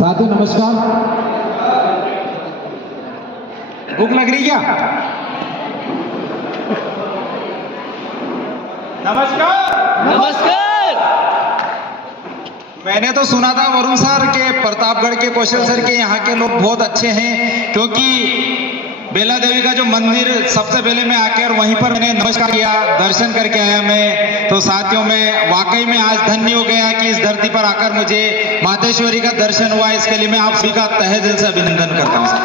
साथियों नमस्कार। भूख लग रही क्या? नमस्कार। नमस्कार। मैंने तो सुना था वरुण सर के, प्रतापगढ़ के, कौशल सर के, यहाँ के लोग बहुत अच्छे हैं, क्योंकि बेला देवी का जो मंदिर सबसे पहले मैं आके और वहीं पर मैंने नमस्कार किया, दर्शन करके आया मैं। तो साथियों में वाकई में आज धन्य हो गया कि इस धरती पर आकर मुझे मातेश्वरी का दर्शन हुआ। इसके लिए मैं आप सभी का तहे दिल से अभिनंदन करता हूँ सर।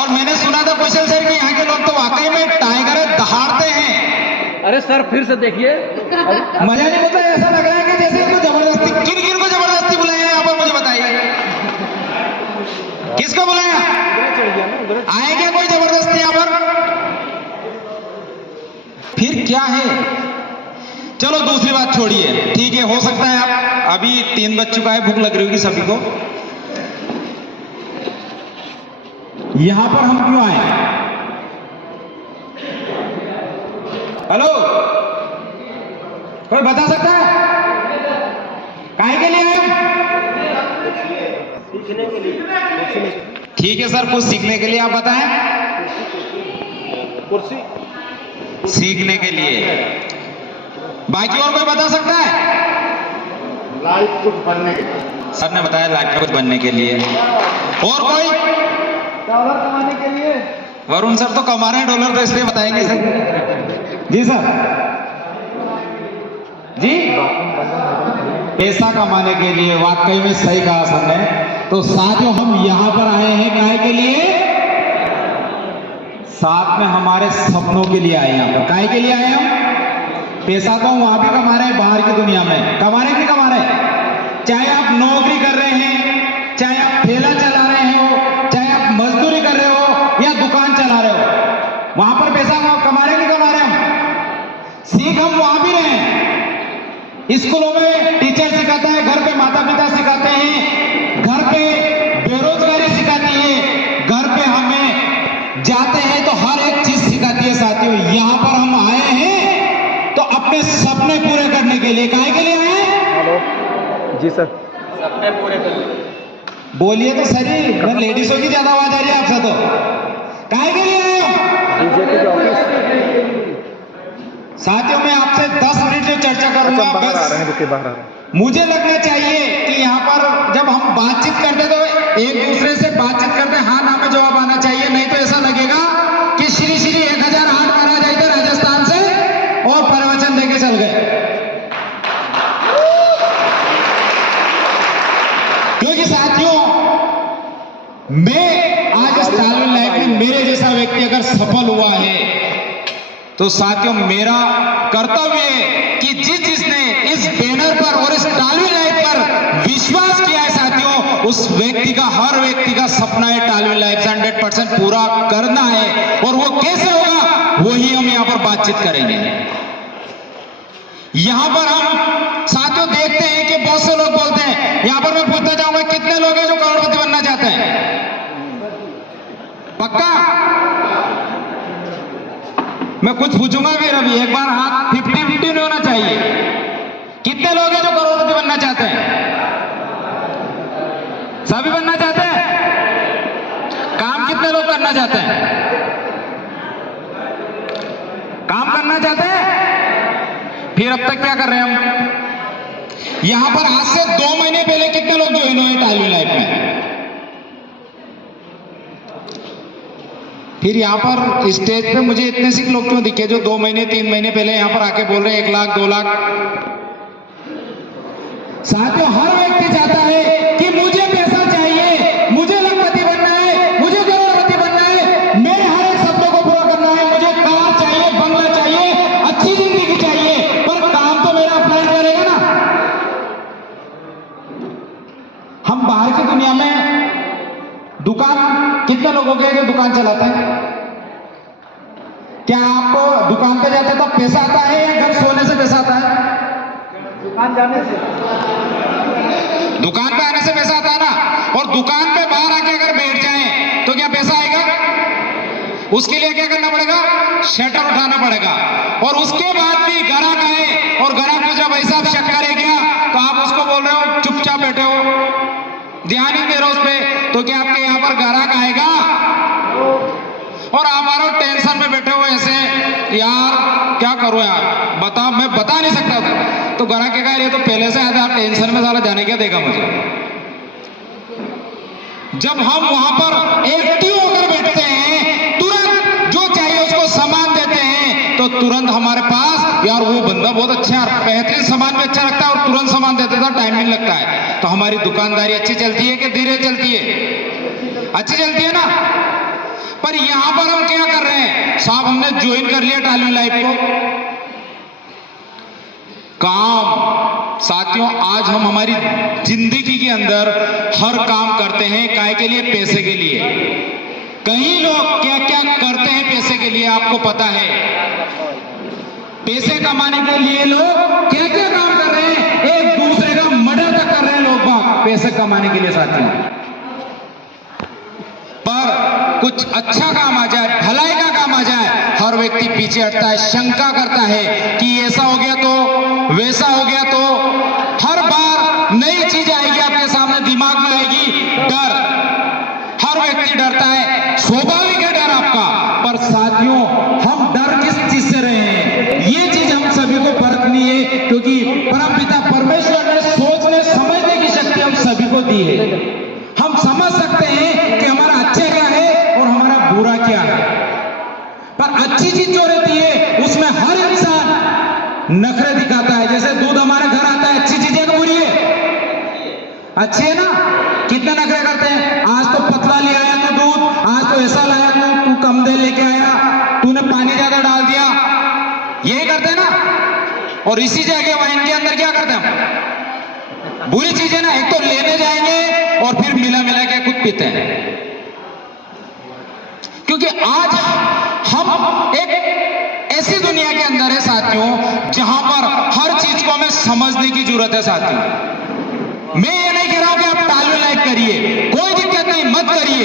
और मैंने सुना था कौशल सर कि यहाँ के लोग तो वाकई में टाइगर दहाड़ते हैं। अरे सर फिर से देखिए, मजा नहीं होता, ऐसा लग रहा है कि जैसे इनको जबरदस्ती, किन किन को जबरदस्ती बुलाया है यहाँ पर, मुझे बताइए किसको बुलाया? आए क्या कोई जबरदस्ती यहाँ पर? फिर क्या है? चलो दूसरी बात छोड़िए, ठीक है, हो सकता है आप अभी 3 बज चुका है, भूख लग रही होगी सभी को। यहां पर हम क्यों आए? हेलो, कोई बता सकता है काहे के लिए आए? सीखने के लिए। ठीक है सर, कुछ सीखने के लिए आप बताएं। कुर्सी सीखने के लिए। बाकी और कोई बता सकता है? लाइफ कुछ बनने के लिए। सर ने बताया लाइफ कुछ बनने के लिए। और कोई? डॉलर कमाने के लिए। वरुण सर तो कमा रहे हैं डॉलर, तो इसलिए बताएंगे सर। जी सर जी, पैसा कमाने के लिए। वाकई में सही कहा सर ने। तो साथियों हम यहां पर आए हैं काहे के लिए? साथ में हमारे सपनों के लिए आए हैं। यहाँ पर काहे के लिए आए हम? पैसा तो वहां भी कमा रहे हैं, बाहर की दुनिया में कमा रहे हैं कि कमा रहे हैं? चाहे आप नौकरी कर रहे हैं, चाहे आप ठेला चला रहे हो, चाहे आप मजदूरी कर रहे हो या दुकान चला रहे हो, वहां पर पैसा कमा रहे हैं कि कमा रहे हैं हम? सीख हम वहां भी रहे हैं। स्कूलों में टीचर सिखाता है, घर पे माता पिता सिखाते हैं, घर पे बेरोजगारी सिखाती है, घर पे हमें जाते हैं तो हर एक चीज सिखाती है। साथियों यहां पर हम आए हैं तो अपने सपने पूरे करने के लिए। काहे के लिए आए हैं? हेलो जी सर, सपने पूरे करने। बोलिए तो सही, मैं लेडीजों की ज्यादा आवाज आ रही है आपसे। तो काहे के लिए आए हो? बीजेपी के ऑफिस। साथियों मैं आपसे 10 मिनट जो चर्चा करूंगा, बाहर आ रहे हैं, बस रुके बाहर आ रहे हैं। मुझे लगना चाहिए कि यहाँ पर जब हम बातचीत करते तो एक दूसरे से बातचीत करते हाँ ना में जवाब आना चाहिए, नहीं तो ऐसा लगेगा कि श्री श्री 1008 महाराज आए थे राजस्थान से और प्रवचन देके चल गए। क्योंकि साथियों मैं आज इस टालवी लाइफ में मेरे जैसा व्यक्ति अगर सफल हुआ है तो साथियों मेरा कर्तव्य है कि जिसने इस बैनर पर और इस टालवी लाइफ पर विश्वास किया है साथियों, उस व्यक्ति का, हर व्यक्ति का सपना है टालवी लाइफ से 100% पूरा करना है। और वो कैसे होगा वही हम यहाँ पर बातचीत करेंगे। यहां पर हम साथियों देखते हैं कि बहुत से लोग बोलते हैं, यहां पर मैं पूछना चाहूंगा कितने लोग हैं जो करोड़पति बनना चाहते हैं? पक्का? मैं कुछ पूछूंगा फिर अभी एक बार, हाथ 50-50 नहीं होना चाहिए। कितने लोग हैं जो करोड़पति बनना चाहते हैं? सभी बनना चाहते हैं? काम कितने लोग करना चाहते हैं? काम करना चाहते हैं? फिर अब तक क्या कर रहे हैं हम? यहां पर आज से 2 महीने पहले कितने लोग ज्वाइन हुए टालवी लाइफ में? फिर यहाँ पर स्टेज पे मुझे इतने से लोग क्यों दिखे जो 2 महीने 3 महीने पहले यहाँ पर आके बोल रहे हैं 1 लाख 2 लाख? साथियों हर व्यक्ति चाहता है कि मुझे पैसा चाहिए, मुझे लखपति बनना है, मुझे करोड़पति बनना है, मैं हर एक सपने को पूरा करना है, मुझे कार चाहिए, बंगला चाहिए, अच्छी जिंदगी चाहिए, पर काम तो मेरा अपना करेगा ना। हम बाहर की दुनिया में दुकान, कितने लोगों के दुकान चलाते हैं? क्या आप दुकान पे जाते हैं तो पैसा आता है या घर सोने से पैसा आता है? दुकान जाने से। दुकान पे आने से पैसा आता है ना। और दुकान पे बाहर आके अगर बैठ जाएं तो क्या पैसा आएगा? उसके लिए क्या करना पड़ेगा? शटर उठाना पड़ेगा। और उसके बाद भी ग्राहक आए और ग्राहक को जब ऐसा शक करेगा तो आप उसको बोल रहे हो चुपचाप बैठे हो, ध्यान ही दे रहा उस पे, तो क्या आपके यहाँ पर ग्राहक आएगा? और हमारा टेंशन में बैठे हुए ऐसे, यार क्या करूं यार, बता, मैं बता नहीं सकता। तो ग्राहक कहेगा ये तो पहले से आया, टेंशन में साला जाने क्या देगा मुझे। जब हम वहां पर एक्टिव होकर बैठते हैं, तुरंत जो चाहिए उसको सामान देते हैं, तो तुरंत हमारे पास, यार वो बंदा बहुत अच्छा है, बेहतरीन सामान भी अच्छा रखता है और तुरंत सामान देता था, टाइम नहीं लगता है। तो हमारी दुकानदारी अच्छी चलती है कि धीरे चलती है? अच्छी चलती है ना। पर यहां पर हम क्या कर रहे हैं साहब, हमने ज्वाइन कर लिया टाइलर लाइफ को, काम। साथियों, आज हम हमारी जिंदगी के अंदर हर काम करते हैं, काहे के लिए? पैसे के लिए। कई लोग क्या क्या करते हैं पैसे के लिए, आपको पता है? पैसे कमाने के लिए लोग क्या क्या काम कर रहे हैं, एक दूसरे का मर्डर तक कर रहे हैं लोग बाग पैसे कमाने के लिए। साथियों, पर कुछ अच्छा काम आ जाए, भलाई का काम आ जाए, हर व्यक्ति पीछे हटता है, शंका करता है कि ऐसा हो गया तो, वैसा हो गया तो। हर बार नई चीज आएगी आपके सामने, दिमाग में आएगी डर, हर व्यक्ति डरता है, स्वाभाविक है डर आपका। पर साथियों, हम डर किस चीज से रहे हैं, ये चीज हम सभी को परखनी है, क्योंकि परमपिता परमेश्वर ने सोचने समझने की शक्ति हम सभी को दी है। हम समझ सकते हैं कि हमारा अच्छा क्या है और हमारा बुरा क्या है। पर अच्छी चीज जो रहती है उसमें हर इंसान नखरे दिखाता है। जैसे दूध हमारे घर आता है, अच्छी चीज है कि बुरी है? अच्छी है ना। कितने नखरे करते हैं, आज तो पतला ले आया तू दूध, आज तो ऐसा लाया तू कम दे लेके आया, तूने पानी ज्यादा डाल दिया, यही करते हैं ना। और इसी जगह वाइन के अंदर क्या करते हैं, बुरी चीज है ना। एक तो लेने जाएंगे और फिर मिला मिला के खुद पीते हैं। क्योंकि आज हम एक ऐसी दुनिया के अंदर है साथियों, जहां पर हर चीज को हमें समझने की जरूरत है। साथियों, मैं ये नहीं कह रहा हूं कि आप टालू लाइक करिए, कोई दिक्कत नहीं, मत करिए,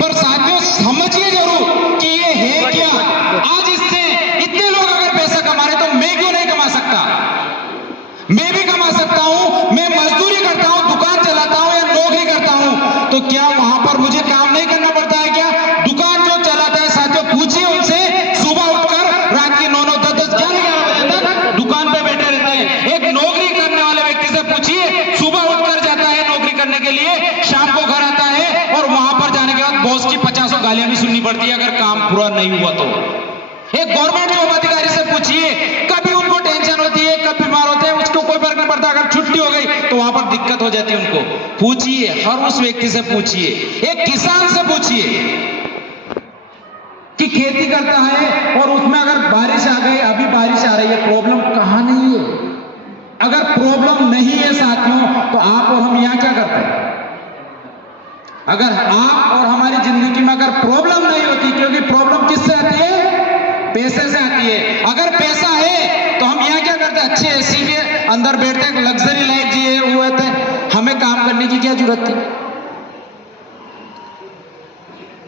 पर साथियों समझिए जरूर कि ये है क्या। आज इससे इतने लोग अगर पैसा कमा रहे तो मैं क्यों नहीं कमा सकता? मैं भी कमा सकता हूं। मैं मजदूरी करता हूं, दुकान चलाता हूं या नौकरी करता हूं, तो क्या वहां पर मुझे काम नहीं करना पड़ता है क्या? दुकान जो चलाता है साथियों, पूछिए उनसे, सुबह उठकर रात के 9-9, 10-10, 11-11 बजे तक दुकान पे बैठे रहते हैं। एक नौकरी करने वाले व्यक्ति से पूछिए, सुबह उठकर जाता है नौकरी करने के लिए, शाम को घर आता है और वहां पर जाने के बाद बॉस की 50 गालियां भी सुननी पड़ती है अगर काम पूरा नहीं हुआ तो। एक गवर्नमेंट जॉब अधिकारी से पूछिए, कभी उनको टेंशन होती है, कभी बीमार होते हैं, उसको कोई फर्क नहीं पड़ता। अगर छुट्टी हो गई तो वहां पर दिक्कत हो जाती है उनको। पूछिए, हर उस व्यक्ति से पूछिए, एक किसान से पूछिए कि खेती करता है और उसमें अगर बारिश आ गई, अभी बारिश आ रही है, प्रॉब्लम कहां नहीं है? अगर प्रॉब्लम नहीं है साथियों, तो आप और हम यहां क्या करते हैं? अगर आप और हमारी जिंदगी में अगर प्रॉब्लम नहीं होती, क्योंकि प्रॉब्लम किससे आती है? पैसे से आती है। अगर पैसा है तो हम यहाँ क्या करते हैं? अच्छे एसी के अंदर बैठते हैं, लग्जरी लाइफ जिए हुए थे, हमें काम करने की क्या जरूरत थी?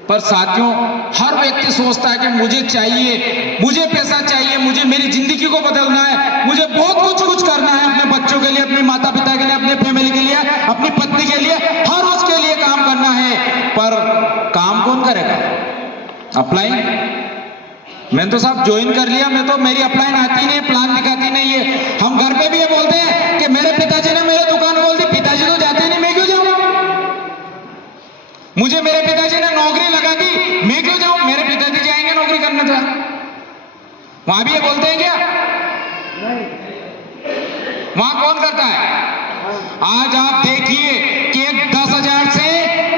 पर साथियों, हर व्यक्ति सोचता है कि मुझे चाहिए, मुझे पैसा चाहिए, मुझे मेरी जिंदगी को बदलना है, मुझे बहुत कुछ करना है, अपने बच्चों के लिए, अपने माता पिता के लिए, अपने फैमिली के लिए, अपनी पत्नी के लिए, हर उसके लिए काम करना है। पर काम कौन करेगा? अप्लाई? मैंने तो साहब ज्वाइन कर लिया, मैं तो, मेरी अपलाइन आती नहीं, प्लान दिखाती नहीं है। हम घर पे भी ये बोलते हैं कि मेरे पिताजी ने मेरे दुकान खोल दी, पिताजी तो जाते नहीं, मैं क्यों जाऊं? मुझे मेरे पिताजी ने नौकरी लगा दी, मैं क्यों जाऊं? मेरे पिताजी जाएंगे नौकरी करने तो। वहां भी ये बोलते हैं क्या? वहां कौन करता है? आज आप देखिए कि 10,000 से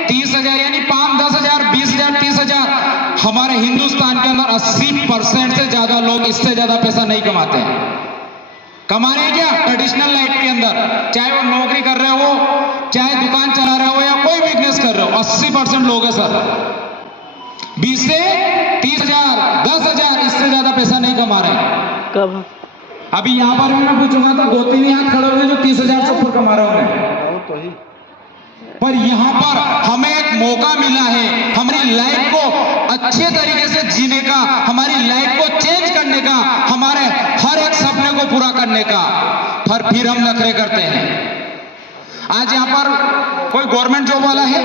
30,000 यानी 5, 10,000, 20,000, 30,000, हमारे हिंदुस्तान के अंदर 80% से ज्यादा लोग इससे ज्यादा पैसा नहीं कमाते हैं। कमा रहे हैं क्या? ट्रेडिशनल लाइफ के अंदर, चाहे वो नौकरी कर रहे हो, चाहे दुकान चला रहे हो या कोई बिजनेस कर रहे हो, 80% लोग है सर। 20 से 30,000, 10,000, इससे ज्यादा पैसा नहीं कमा रहे। कब? अभी यहाँ पर मैं पूछूंगा तो गोती में हाथ खड़े हुए जो 30,000 से ऊपर कमा रहे होंगे। पर यहाँ पर हमें एक मौका मिला है हमारी लाइफ को अच्छे तरीके से जीने का, हमारी लाइफ को चेंज करने का, हमारे हर एक सपने को पूरा करने का। पर फिर हम नखरे करते हैं। आज यहां पर कोई गवर्नमेंट जॉब वाला है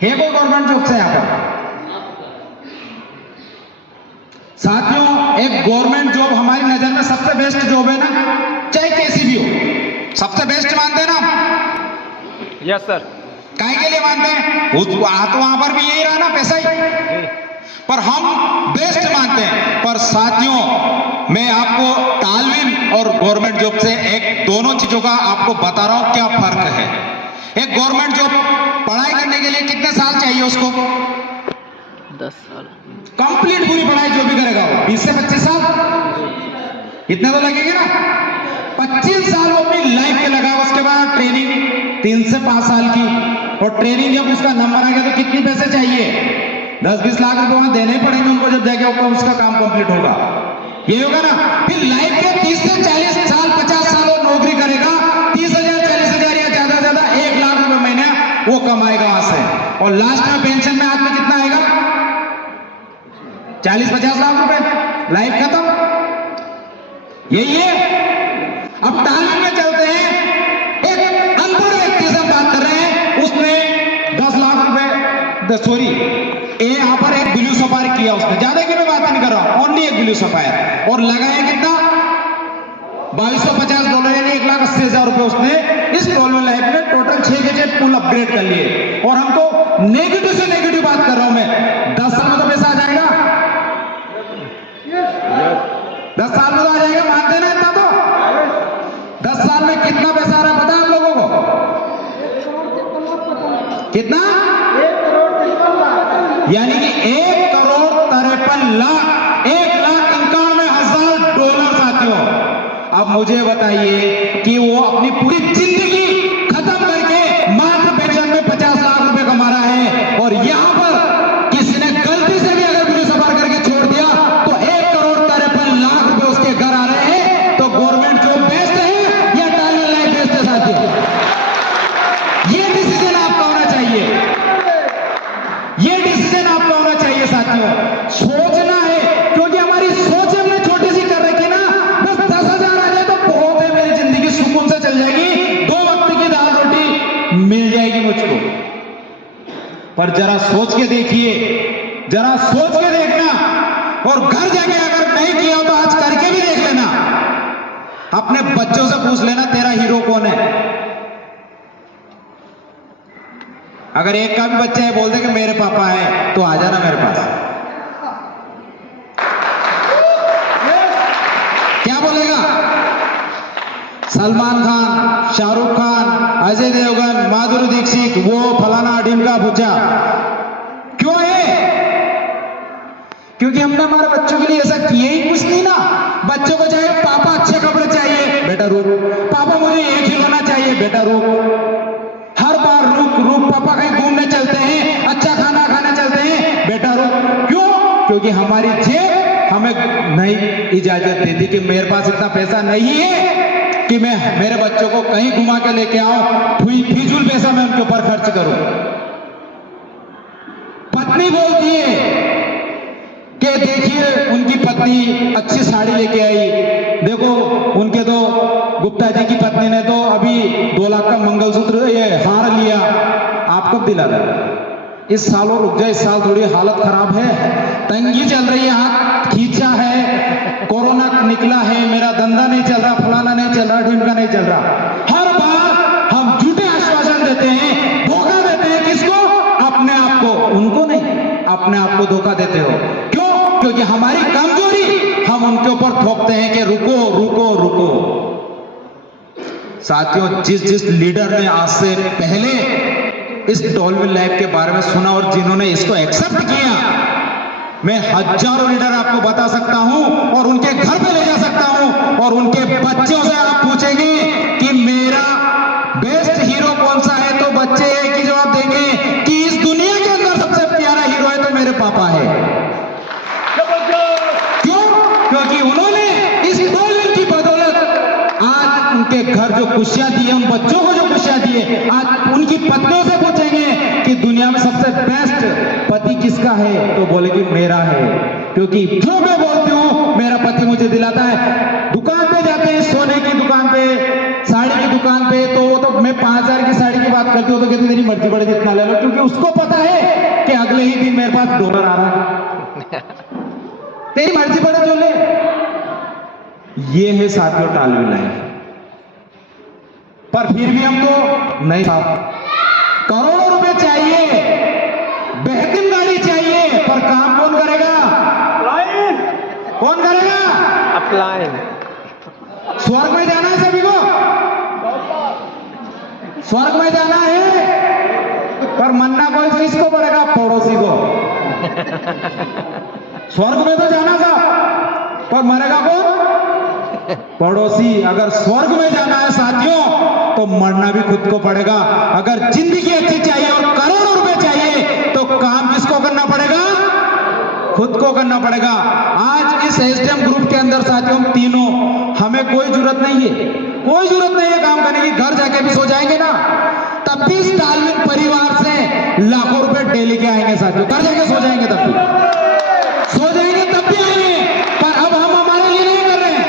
कोई गवर्नमेंट जॉब से यहां पर? साथियों, एक गवर्नमेंट जॉब हमारी नजर में सबसे बेस्ट जॉब है ना, चाहे कैसी भी हो, सबसे बेस्ट मानते हैं ना? Yes sir. काहे के लिए मानते हैं? तो वहां पर भी यही रहा ना, पैसा ही, पर हम बेस्ट मानते हैं। पर साथियों, मैं आपको तालीम और गवर्नमेंट जॉब से एक दोनों चीजों का आपको बता रहा हूं क्या फर्क है। एक गवर्नमेंट जॉब पढ़ाई करने के लिए कितने साल चाहिए उसको? 10 साल कंप्लीट पूरी पढ़ाई जो भी करेगा वो 20 से 25 साल, इतने तो लगेंगे ना। 25 साल वो अपनी लाइफ में लगा, उसके बाद ट्रेनिंग 3 से 5 साल की, और ट्रेनिंग जब उसका नंबर आ गया तो कितने पैसे चाहिए? 10-20 लाख रुपए वहां देने पड़ेंगे उनको जब जाके उसका काम कंप्लीट होगा। ये होगा ना, फिर लाइफ के 30 से 40 साल 50 साल वो नौकरी करेगा, 30,000 40,000 या ज्यादा से ज्यादा 1 लाख रुपए महीना वो कमाएगा वहां से, और लास्ट में पेंशन में आदमी कितना आएगा? 40-50 लाख रुपए, लाइफ खत्म। यही है। अब तालीम में चलते हैं, एक अनपढ़ व्यक्ति से बात कर रहे हैं, उसने 10 लाख रुपए, सॉरी, यहां पर एक ब्लू सफायर किया उसने, ज्यादा की मैं बात नहीं कर रहा हूं, ओनली एक ब्लू सफायर, और लगाया कितना? $2250 यानी 1,80,000 रुपए उसने इस टोल लाइफ में टोटल 6 गजेट पुल अपग्रेड कर लिए। और हमको नेगेटिव से नेगेटिव बात कर रहा हूं मैं, 10 साल में तो पैसा आ जाएगा, 10 साल में तो आ जाएगा, मानते ना इतना? तो 10 साल में कितना पैसा आ रहा है पता है आप लोगों को? कितना? यानी कि 1,53,00,000, $1,91,000 साथियों। अब मुझे बताइए कि वो अपनी पूरी जिंदगी खत्म करके मात्र पेंशन में 50 लाख रुपए कमा रहा है, और यहां पर किसी ने गलती से भी अगर मुझे सफर करके छोड़ दिया तो 1,53,00,000 रुपए उसके घर आ रहे हैं। तो गवर्नमेंट जॉब बेस्ट है या टाइम लाइफ बेस्ट है साथियों? ये डिसीजन आपका होना चाहिए, ये डिसीजन आपका होना चाहिए साथियों। सोचना है, क्योंकि हमारी सोच हमने छोटी सी कर रखी ना, बस 10,000 आ जाए तो बहुत है, मेरी जिंदगी सुकून से चल जाएगी, 2 वक्त की दाल रोटी मिल जाएगी मुझको। पर जरा सोच के देखिए, जरा सोच के देखना, और घर जाके अगर नहीं किया तो आज करके भी देख लेना। अपने बच्चों से पूछ लेना तेरा हीरो कौन है। अगर एक का भी बच्चा है बोल दे कि मेरे पापा है, तो आ जाना मेरे पास। क्या बोलेगा? सलमान खान, शाहरुख खान, अजय देवगन, माधुरी दीक्षित, वो फलाना ढिमका भुजा। क्यों है? क्योंकि हमने हमारे बच्चों के लिए ऐसा किया ही कुछ नहीं ना। बच्चों को चाहिए पापा अच्छे कपड़े चाहिए, बेटा रुक, पापा मुझे एक खिलौना चाहिए, बेटा रुक, हर बार रुक रुक, पापा कहीं घूमने चलते हैं, अच्छा खाना खाने चलते हैं, बेटा रुक। क्यों? क्योंकि हमारी जेब हमें नहीं इजाजत देती कि मेरे पास इतना पैसा नहीं है कि मैं मेरे बच्चों को कहीं घुमा के लेके आऊं, फिजूल पैसा मैं उनके ऊपर खर्च करूं। पत्नी बोलती है कि देखिए उनकी पत्नी अच्छी साड़ी लेके आई, देखो उनके तो गुप्ता जी की पत्नी ने तो अभी 2 लाख का मंगलसूत्र ये हार लिया, आप कब दिला रहे? इस साल और रुक जाए, इस साल थोड़ी हालत खराब है, तंगी चल रही है, हाथ खींचा है, कोरोना निकला है, मेरा धंधा नहीं चल रहा, फलाना नहीं चल रहा, ढिमका नहीं चल रहा। हर बार हम झूठे आश्वासन देते हैं, धोखा देते हैं। किसको? अपने आप को, उनको नहीं, अपने आप को धोखा देते हो। क्यों? क्योंकि हमारी कमजोरी हम उनके ऊपर थोपते हैं कि रुको रुको रुको। साथियों, जिस लीडर ने आज से पहले इस डॉल्फिन लाइफ के बारे में सुना और जिन्होंने इसको एक्सेप्ट किया, मैं हजारों लीडर आपको बता सकता हूं और उनके घर पे ले जा सकता हूं, और उनके बच्चों से आप पूछेंगे कि मेरा बेस्ट हीरो कौन सा है, तो बच्चे एक ही जवाब देंगे कि इस दुनिया के अंदर सबसे प्यारा हीरो है तो मेरे पापा है। क्यों? क्योंकि उन्होंने इस डॉल्फिन की बदौलत आज उनके घर जो खुशियां दी है, उन बच्चों को जो खुशियां दी है, आज उनकी पत्नियों से पूछेंगे कि दुनिया में सबसे बेस्ट पति किसका है, तो बोलेगी मेरा है। क्योंकि जो मैं बोलती हूं मेरा पति मुझे दिलाता है। दुकान पे जाते हैं, सोने की दुकान बात करते हो तो कहते मेरी मर्जी पड़े जितना ले लो, क्योंकि उसको पता है कि अगले ही दिन मेरे पास डॉलर आ रहा है। तेरी मर्जी पड़े जो ले। ये है साथियों तालवी लाइफ। पर फिर भी हमको नहीं साहब, करोड़ों रुपए चाहिए, बेहतरीन गाड़ी चाहिए, पर काम कौन करेगा? कौन करेगा? अपलाइन। स्वर्ग में जाना है सभी को, स्वर्ग में जाना है, पर मरना कोई किसको पड़ेगा? पड़ोसी को। स्वर्ग में तो जाना था, पर मरेगा कौन? पड़ोसी। अगर स्वर्ग में जाना है साथियों तो मरना भी खुद को पड़ेगा। अगर जिंदगी अच्छी चाहिए और करोड़ों रुपए चाहिए तो काम किसको करना पड़ेगा? खुद को करना पड़ेगा। आज इस एसडीएम ग्रुप के अंदर साथियों हम तीनों, हमें कोई जरूरत नहीं है, कोई जरूरत नहीं है काम करने की। घर जाके भी सो जाएंगे ना, तब भी इस तालविन परिवार से लाखों रुपए डेली के आएंगे साथियों। घर जाके सो जाएंगे, तब भी सो जाएंगे, तब भी आएंगे। पर अब हम हमारे लिए नहीं कर रहे हैं,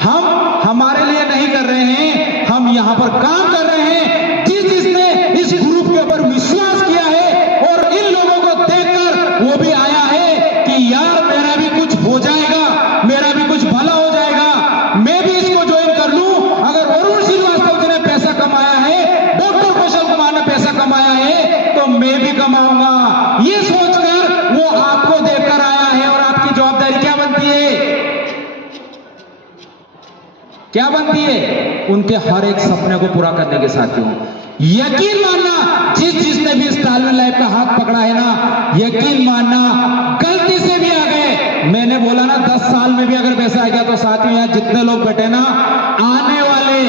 हम हमारे लिए नहीं कर रहे हैं, हम यहां पर काम कर रहे हैं। जिसने इस ग्रुप के ऊपर विश्वास किया है और इन लोगों को देखकर वो भी आया है कि यार मेरा भी कुछ हो जाएगा, मेरा भी कुछ भला हो जाएगा, मैं भी इसको ज्वाइन कर लूं। अगर वरुण श्रीवास्तव जी ने पैसा कमाया है, डॉक्टर कौशल कुमार ने पैसा कमाया है, तो मैं भी कमाऊंगा। ये सोचकर वो आपको देखकर आया है। और आपकी जवाबदारी क्या बनती है? क्या बनती है? उनके हर एक सपने को पूरा करने के साथियों। यकीन मानना, जिसने भी इस तालविन लाइफ का हाथ पकड़ा है ना, यकीन मानना गलती से भी आ गए। मैंने बोला ना 10 साल में भी अगर पैसा आ गया तो साथियों यहां जितने लोग बैठे ना, आने वाले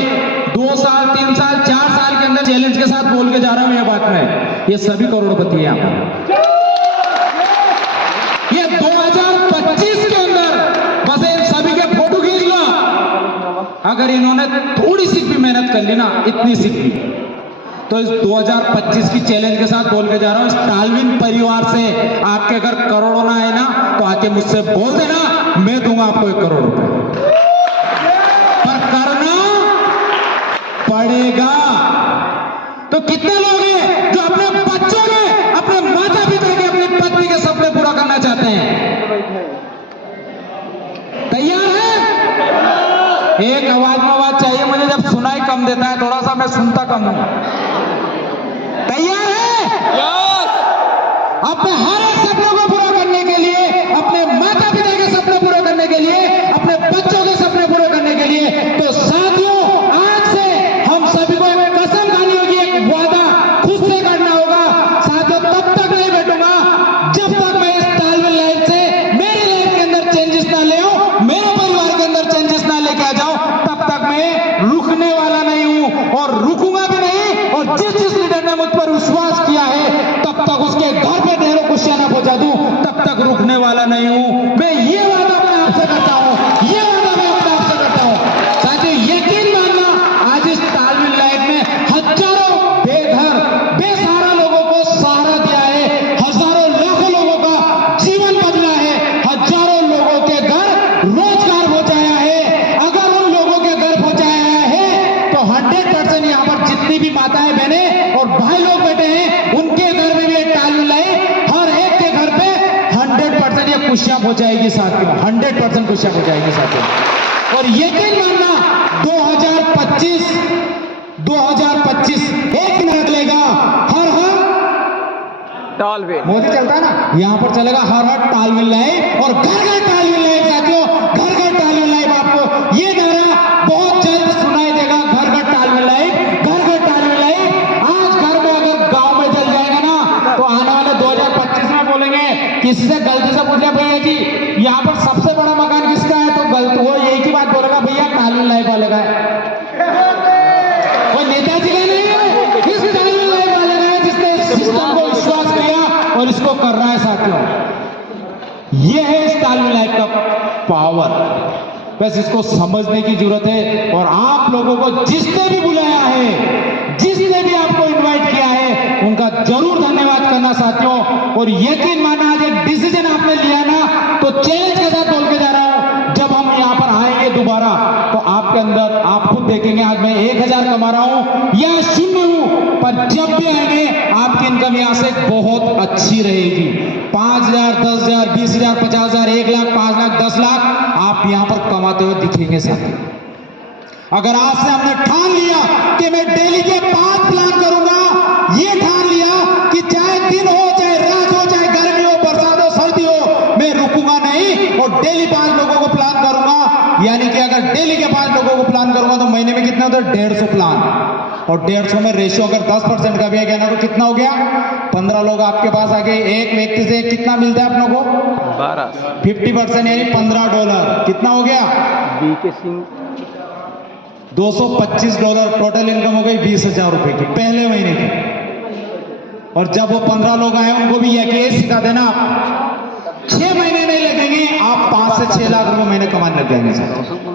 2 साल 3 साल 4 साल के अंदर चैलेंज के साथ बोल के जा रहा हूं ये बात में, ये सभी करोड़पति हैं यहां पर। ये 2025 के अंदर बस इन सभी के फोटो खींच लो। अगर इन्होंने थोड़ी सी भी मेहनत कर ली ना, इतनी सी भी, तो इस 2025 की चैलेंज के साथ बोल के जा रहा हूं, इस तालविन परिवार से आपके अगर करोड़ों ना आए ना तो आके मुझसे बोल देना, मैं दूंगा आपको 1 करोड़ रुपए। पर करना पड़ेगा। तो कितने लोग हैं जो अपने बच्चों के, अपने माता पिता के, अपनी पत्नी के सपने पूरा करना चाहते हैं? तैयार है? एक आवाज में आवाज चाहिए मुझे, जब सुनाई कम देता है थोड़ा सा, मैं सुनता कम हूं। तैयार है? अपने हर एक सपनों को पूरा करने के लिए, अपने माता पिता के सपने पूरे करने के लिए, अपने बच्चों के सपने पूरे करने के लिए, तो साथियों आज से हम सभी को एक कसम खानी होगी, एक वादा खुद से करना होगा। साथियों तब तक नहीं बैठूंगा जब तक मैं इस तालविन लाइफ से मेरी लाइफ के अंदर चेंजेस ना ले आऊं, मेरे परिवार के अंदर चेंजेस ना लेके आ जाऊं, तब तक मैं रुकने वाला नहीं हूं और रुकूंगा भी नहीं। और जिस लीडर ने मुझ पर विश्वास किया है, तब तक उसके घर पे ढेरों खुशियां ना पहुंचा दूं, तब तक रुकने वाला नहीं हूं। मैं ये वादा अपने आप से करता हूं, ये वादा मैं अपने आप से करता हूं। साथियों यकीन मानना, आज इस तालविन लाइफ में हजारों बेघर बेसहारा लोगों को सहारा दिया है, हजारों लाखों लोगों का जीवन बदला है, हजारों लोगों के घर रोजगार पहुंचाया है। अगर उन लोगों के घर पहुंचाया है तो 100% यहां पर जितनी भी माताएं बहनें और भाई लोग बैठे हैं, उनके घर में भी एक तालविन लाइफ, हर एक के घर पे 100% ये खुशियां पहुंचाएगी साथियों, 100% खुशियां पहुंचाएगी साथियों। और यकीन मानना 2025 एक मिनट लेगा, हर तालविन मोदी चलता है ना, यहां पर चलेगा हर तालविन लाइफ और घर घर तालविन लाइफ साथियों, घर घर तालविन लाइफ। आपको ये नारा बहुत जल्द सुनाई देगा, घर घर तालविन लाइफ, घर घर तालविन लाइफ। आज घर में अगर गांव में जल जाएगा ना, तो आने वाले 2025 में बोलेंगे, किसी से गलती से पूछ लिया भैया जी यहाँ पर सबसे बड़ा मकान किसका है, तो गलत वो एक ही बात बोलेगा, भैया तालविन लाइफ वाले का है। वो नेताजी का नहीं है, इस तालविन लाइफ वाले का है, जिसने इस सिस्टम को विश्वास किया और इसको कर रहा है साथियों। ये है इस तालविन लाइफ का पावर। बस इसको समझने की जरूरत है। और आप लोगों को जिसने भी बुलाया है, जिसने भी आपको इनवाइट किया है, उनका जरूर धन्यवाद करना साथियों। और यकीन माना आज एक डिसीजन आपने लिया ना, तो चैलेंज के साथ बोल के जा रहा हूं, जब हम यहां पर आएंगे दोबारा, तो आपके अंदर आप खुद देखेंगे आज मैं 1000 कमा रहा हूं या शून्य हूं, पर जब भी आएंगे आपकी इनकम यहां से बहुत अच्छी रहेगी। 5000, 10,000, 20,000, 50,000, 1 लाख, 5 लाख, 10 लाख आप यहां पर कमाते हुए दिखेंगे साथी। अगर आज से हमने ठान लिया कि मैं डेली के 5 प्लान करूंगा, ये ठान लिया कि चाहे दिन हो, चाहे रात हो, चाहे गर्मी हो, बरसात हो, सर्दी हो, मैं रुकूंगा नहीं और डेली 5 लोगों को प्लान करूंगा। यानी कि अगर डेली के 5 लोगों को प्लान करूंगा तो महीने में कितना होता है? 150 प्लान। और 150 में रेशियो अगर 10% का भी है कहना, तो कितना हो गया? 15 लोग आपके पास आ गए। एक व्यक्ति से कितना मिलता है अपनों को? 12 50% यानी $15। कितना हो गया? बी के सिंह $225। टोटल इनकम हो गई 20,000 रुपए की पहले महीने की। और जब वो 15 लोग आए उनको भी ये सिखा देना, आप 6 महीने नहीं लगेंगे, आप 5 से 6 लाख रुपए महीने कमाने लग जाएंगे।